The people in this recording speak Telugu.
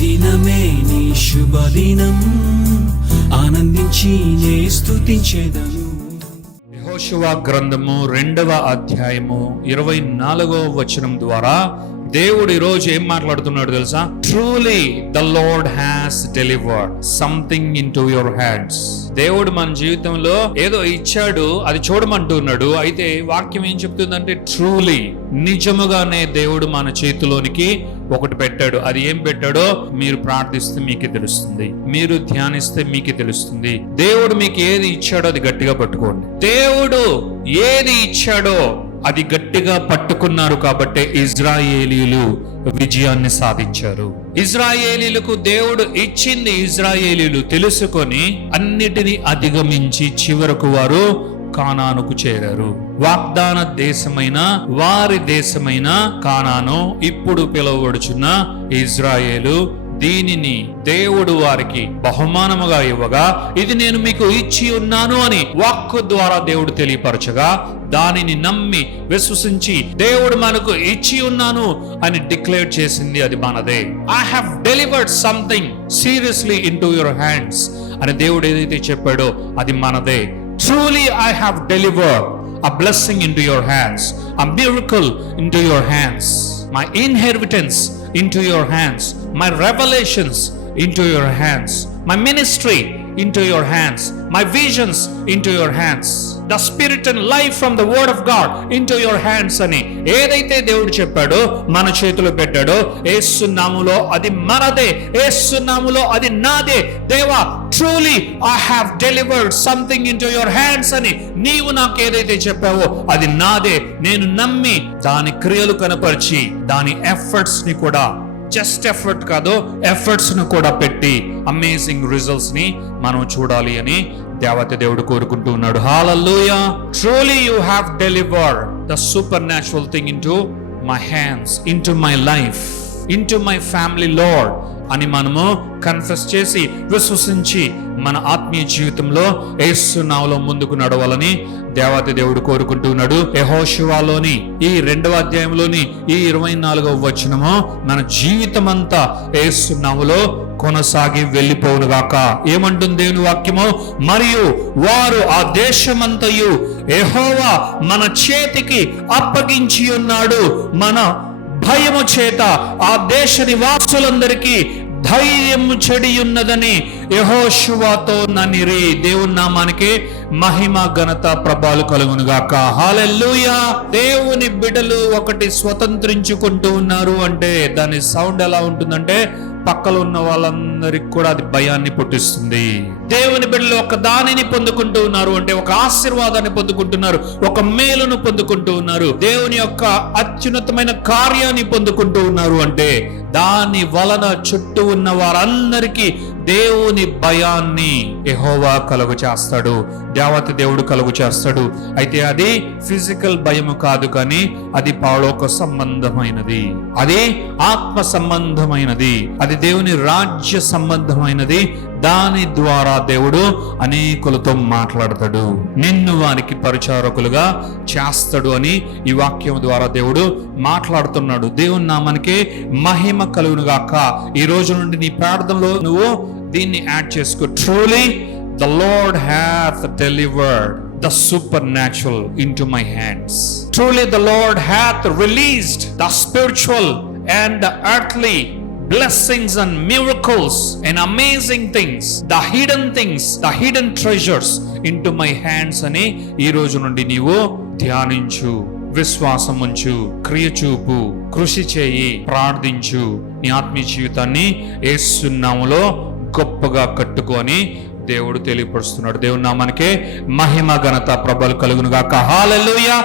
దినమే నీ శుభదినం, ఆనందించి నే స్తుతించెదను. యెహోషువ గ్రంథము 2వ అధ్యాయము 24వ వచనం ద్వారా దేవుడు ఈరోజు ఏం మాట్లాడుతున్నాడు తెలుసా? Truly the lord has delivered something into your hands. దేవుడు మన జీవితంలో ఏదో ఇచ్చాడు, అది చూడమంటున్నాడు. అయితే వాక్యం ఏం చెప్తుందంటే ట్రూలీ, నిజముగానే దేవుడు మన చేతిలోనికి ఒకటి పెట్టాడు. అది ఏం పెట్టాడో మీరు ప్రార్థిస్తే మీకే తెలుస్తుంది, మీరు ధ్యానిస్తే మీకే తెలుస్తుంది. దేవుడు మీకు ఏది ఇచ్చాడో అది గట్టిగా పట్టుకోండి. దేవుడు ఏది ఇచ్చాడో అది గట్టిగా పట్టుకున్నారు కాబట్టి ఇజ్రాయేలీయులు విజయాన్ని సాధించారు. ఇజ్రాయేలీయులకు దేవుడు ఇచ్చింది ఇజ్రాయేలీయులు తెలుసుకొని అన్నిటినీ అధిగమించి చివరకు వారు కానానుకు చేరారు. వాగ్దాన దేశమైన వారి దేశమైన కానాను, ఇప్పుడు పిలువబడుచున్న ఇజ్రాయేలు, దీనిని దేవుడు వారికి బహుమానముగా ఇవ్వగా, ఇది నేను మీకు ఇచ్చి ఉన్నాను అని వాక్కు ద్వారా దేవుడు తెలియపరచగా, దానిని నమ్మి విశ్వసించి దేవుడు మనకు ఇచ్చి ఉన్నాను అని డిక్లేర్ చేసింది అది మనదే. I have delivered something seriously into your hands అని దేవుడు ఏదైతే చెప్పాడో అది మనదే. Truly I have delivered a blessing into your hands, a miracle into your hands, my inheritance into your hands, my revelations into your hands, my ministry into your hands, my visions into your hands, the spirit and life from the word of God into your hands అని ఏదైతే దేవుడు చెప్పాడో మన చేతిలో పెట్టాడో, యేసు నామములో అది మనదే, యేసు నామములో అది నాదే. దేవా, truly I have delivered something into your hands అని నీవు నాకు ఏదైతే చెప్పావో అది నాదే. నేను నమ్మి దాని క్రియలు కనపరిచి దాని ఎఫర్ట్స్ ని కూడా, జస్ట్ ఎఫర్ట్ కాదు, ఎఫర్ట్స్ ను కూడా పెట్టి అమేజింగ్ రిజల్ట్స్ ని మనం చూడాలి అని దేవత దేవుడు కోరుకుంటూ ఉన్నాడు. హల్లెలూయా. Truly you have delivered the supernatural thing into my hands, into my life, into my family, Lord అని మనము కన్ఫెస్ చేసి విశ్వసించి మన ఆత్మీయ జీవితంలో యేసు నామములో ముందుకు నడవాలని దేవత దేవుడు కోరుకుంటూ ఉన్నాడు. యెహోషువలోని ఈ 2వ అధ్యాయంలోని ఈ 24వ వచనము మన జీవితమంతా యేసు నామములో కొనసాగి వెళ్ళిపోవునుగాక. ఏమంటుంది దేవుని వాక్యము? మరియు వారు ఆ దేశమంతయు యెహోవా మన చేతికి అప్పగించి ఉన్నాడు, మన భయము చేత ఆ దేశ నివాసులందరికీ ధైర్యము చెడి ఉన్నదని యెహోషువతో ననిరి. దేవుని నామానికి మహిమ ఘనత ప్రభావాలు కలుగునుగాక. హల్లెలూయా. దేవుని బిడ్డలు ఒకటి స్వతంత్రించుకుంటూ ఉన్నారు అంటే దాని సౌండ్ ఎలా ఉంటుందంటే పక్కలో ఉన్న వాళ్ళందరికి కూడా అది భయాన్ని పుట్టిస్తుంది. దేవుని బిడ్డలు ఒక దానిని పొందుకుంటూ ఉన్నారు అంటే ఒక ఆశీర్వాదాన్ని పొందుకుంటున్నారు, ఒక మేలును పొందుకుంటూ ఉన్నారు, దేవుని యొక్క అత్యున్నతమైన కార్యాన్ని పొందుకుంటూ ఉన్నారు అంటే దాని వలన చుట్టూ ఉన్న వారందరికీ దేవుని భయాన్ని యెహోవా కలుగు చేస్తాడు, దేవత దేవుడు కలుగు చేస్తాడు. అయితే అది ఫిజికల్ భయము కాదు, కానీ అది పరలోక సంబంధమైనది, అది ఆత్మ సంబంధమైనది, అది దేవుని రాజ్య సంబంధమైనది. దాని ద్వారా దేవుడు అనేకులతో మాట్లాడతాడు, నిన్ను వారికి పరిచారకులుగా చేస్తాడు అని ఈ వాక్యం ద్వారా దేవుడు మాట్లాడుతున్నాడు. దేవుని నామానికి మహిమ కలుగునుగాక. ఈ రోజు నుండి నీ ప్రార్థనలో నువ్వు దీన్ని యాడ్ చేసుకో. Truly the lord hath delivered the supernatural into my hands. Truly the Lord hath released the spiritual and the earthly blessings and miracles and amazing things, the hidden treasures into my hands అని ఈ రోజు నుండి నీవు ధ్యానించు, విశ్వాసం ఉంచు, క్రియ చూపు, కృషి చేయి, ప్రార్థించు. నీ ఆత్మీయ జీవితాన్ని యేసు నామములో గొప్పగా కట్టుకొని దేవుడు తెలియపరుస్తున్నాడు. దేవుని నామానికే మహిమ ఘనత ప్రభలు కలుగునుగాక. హల్లెలూయా.